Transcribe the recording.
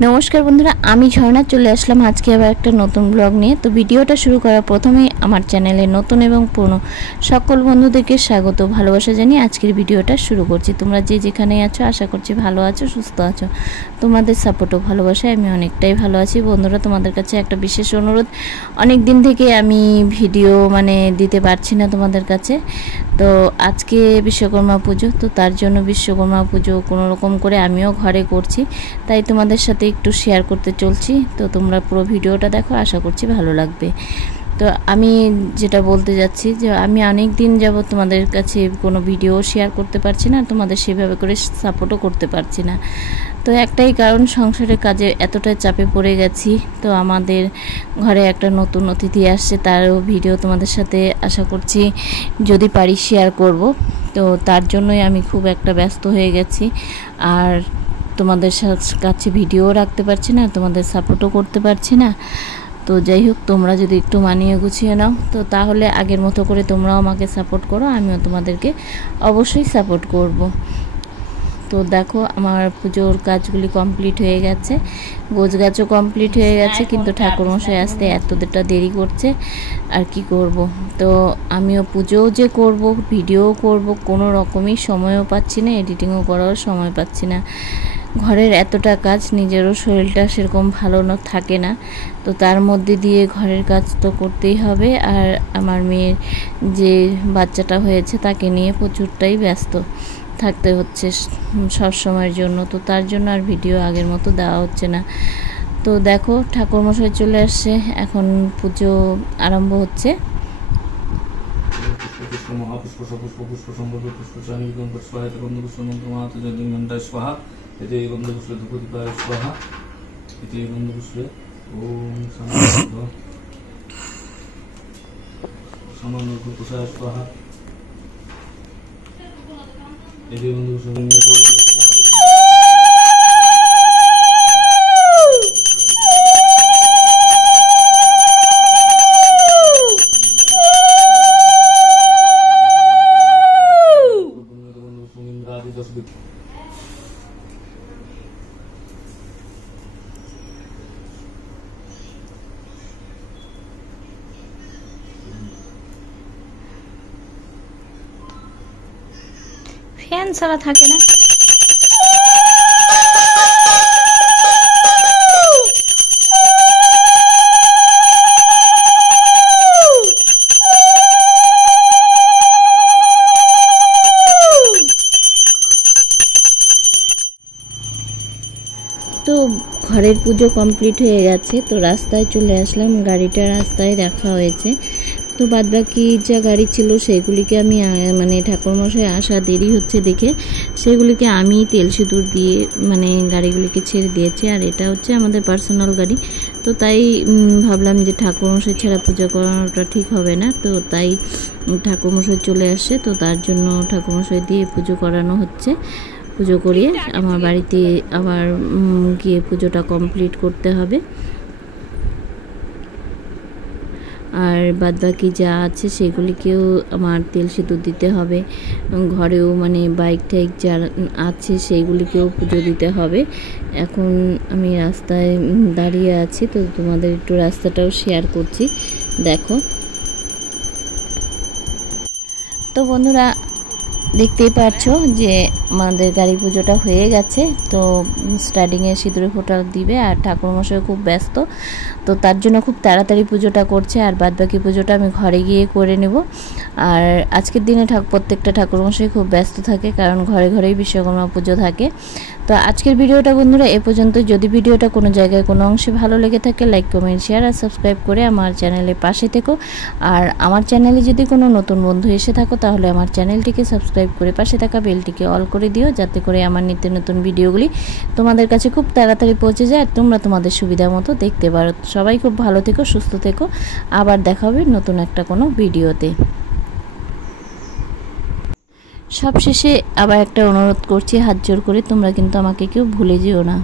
नमस्कार बंधुरा आमी झर्णा चले आसलाम आज के आबार एक नतून ब्लग निये। तो भिडियोटा शुरू करार प्रथमेई आमार चैनेले नतून एबं पुरानो सकल बंधुदेरके स्वागत भालोबासा जानिये आजकेर भिडियोटा शुरू करछि। तोमरा जे जेखानेई आछो आशा करछि भालो आछो सुस्थ आछो। तोमादेर सापोर्ट ओ भालोबासाय आमि अनेकटाई भालो आछि। बंधुरा तोमादेर काछे एकटा विशेष अनुरोध, अनेक दिन थेके आमि भिडियो माने दिते पारछि ना तोमादेर काछे। तो आज के विश्वकर्मा पुजो, तो तार जोन्नो विश्वकर्मा पुजो कोनो रकम करे आमिओ घरे करछि, ताई तोमादेर साथे একটু শেয়ার করতে চলছি। তো তোমরা পুরো ভিডিওটা দেখো, আশা করছি ভালো লাগবে। তো আমি যেটা বলতে যাচ্ছি যে আমি অনেক দিন যাবত তোমাদের কাছে কোনো ভিডিও শেয়ার করতে পারছি না, তোমাদের সেভাবে করে সাপোর্টও করতে পারছি না। তো একটাই কারণ, সংসারের কাজে এতটাই চাপে পড়ে গেছি। তো আমাদের ঘরে একটা নতুন অতিথি আসছে, তারও ভিডিও তোমাদের সাথে আশা করছি যদি পারি শেয়ার করব। তো তার জন্যই আমি খুব একটা ব্যস্ত হয়ে গেছি, আর তোমাদের কাছে ভিডিও রাখতে পারছি না, তোমাদের সাপোর্টও করতে পারছি না। তো যাই হোক, তোমরা যদি একটু মানিয়ে গুছিয়ে নাও তো তাহলে আগের মতো করে তোমরাও আমাকে সাপোর্ট করো, আমিও তোমাদেরকে অবশ্যই সাপোর্ট করব। তো দেখো আমার পুজোর কাজগুলি কমপ্লিট হয়ে গেছে, গোছগাছও কমপ্লিট হয়ে গেছে, কিন্তু ঠাকুরমশাই আসতে এতটা দেরি করছে, আর কি করব। তো আমিও পুজোও যে করব, ভিডিও করব, কোনো রকমই সময়ও পাচ্ছি না, এডিটিংও করার সময় পাচ্ছি না। ঘরের এতটা কাজ, নিজেরও শরীরটা সেরকম ভালো থাকে না, তো তার মধ্যে দিয়ে ঘরের কাজ তো করতেই হবে। আর আমার মেয়ের যে বাচ্চাটা হয়েছে তাকে নিয়ে প্রচুরটাই ব্যস্ত থাকতে হচ্ছে সব সময়ের জন্য, তো তার জন্য আর ভিডিও আগের মতো দেওয়া হচ্ছে না। তো দেখো ঠাকুরমশাই চলে আসছে, এখন পুজো আরম্ভ হচ্ছে। ফ্যান ছাড়া থাকে না। তো ঘরের পুজো কমপ্লিট হয়ে গেছে, তো রাস্তায় চলে আসলাম, গাড়িটা রাস্তায় রাখা হয়েছে। তো বাদবাকি যা গাড়ি ছিল সেগুলিকে আমি মানে ঠাকুরমশাই আসা দেরি হচ্ছে দেখে সেগুলিকে আমি তেল সিঁদুর দিয়ে মানে গাড়িগুলিকে ছেড়ে দিয়েছি। আর এটা হচ্ছে আমাদের পার্সোনাল গাড়ি, তো তাই ভাবলাম যে ঠাকুরমশাই ছাড়া পূজা করানোটা ঠিক হবে না, তো তাই ঠাকুরমশাই চলে আসছে, তো তার জন্য ঠাকুরমশাই দিয়ে পুজো করানো হচ্ছে। পুজো করিয়ে আমার বাড়িতে আবার গিয়ে পুজোটা কমপ্লিট করতে হবে। আর বাদবাকি যা আছে সেগুলিকেও আমার তেল সিঁদুর দিতে হবে, ঘরেও মানে বাইক টাইক যা আছে সেইগুলিকেও পুজো দিতে হবে। এখন আমি রাস্তায় দাঁড়িয়ে আছি, তো তোমাদের একটু রাস্তাটাও শেয়ার করছি, দেখো। তো বন্ধুরা দেখতেই পাচ্ছ যে আমাদের গাড়ি পুজোটা হয়ে গেছে, তো স্টার্টিংয়ে সিঁদুরে ফোঁটা দিবে, আর ঠাকুরমশাই খুব ব্যস্ত, তো তার জন্য খুব তাড়াতাড়ি পুজোটা করছে। আর বাদবাকি পুজোটা আমি ঘরে গিয়ে করে নেব। আর আজকের দিনে প্রত্যেকটা ঠাকুরমশাই খুব ব্যস্ত থাকে, কারণ ঘরে ঘরেই বিশ্বকর্মা পুজো থাকে। তো আজকের ভিডিওটা বন্ধুরা এ পর্যন্ত। যদি ভিডিওটা কোনো জায়গায় কোনো অংশে ভালো লেগে থাকে, লাইক কমেন্ট শেয়ার আর সাবস্ক্রাইব করে আমার চ্যানেলের পাশে থেকো। আর আমার চ্যানেলে যদি কোনো নতুন বন্ধু এসে থাকো তাহলে আমার চ্যানেলটিকে সাবস্ক্রাইব করে পাশে থাকা বেলটিকে অল করে দিও, যাতে করে আমার নিত্য নতুন ভিডিওগুলি তোমাদের কাছে খুব তাড়াতাড়ি পৌঁছে যায় আর তোমরা তোমাদের সুবিধা মতো দেখতে পারো। সবাই খুব ভালো থেকো, সুস্থ থেকো, আবার দেখা হবে নতুন একটা কোনো ভিডিওতে। সবশেষে আবার একটা অনুরোধ করছি হাত জোর করে, তোমরা কিন্তু আমাকে কেউ ভুলে যেও না।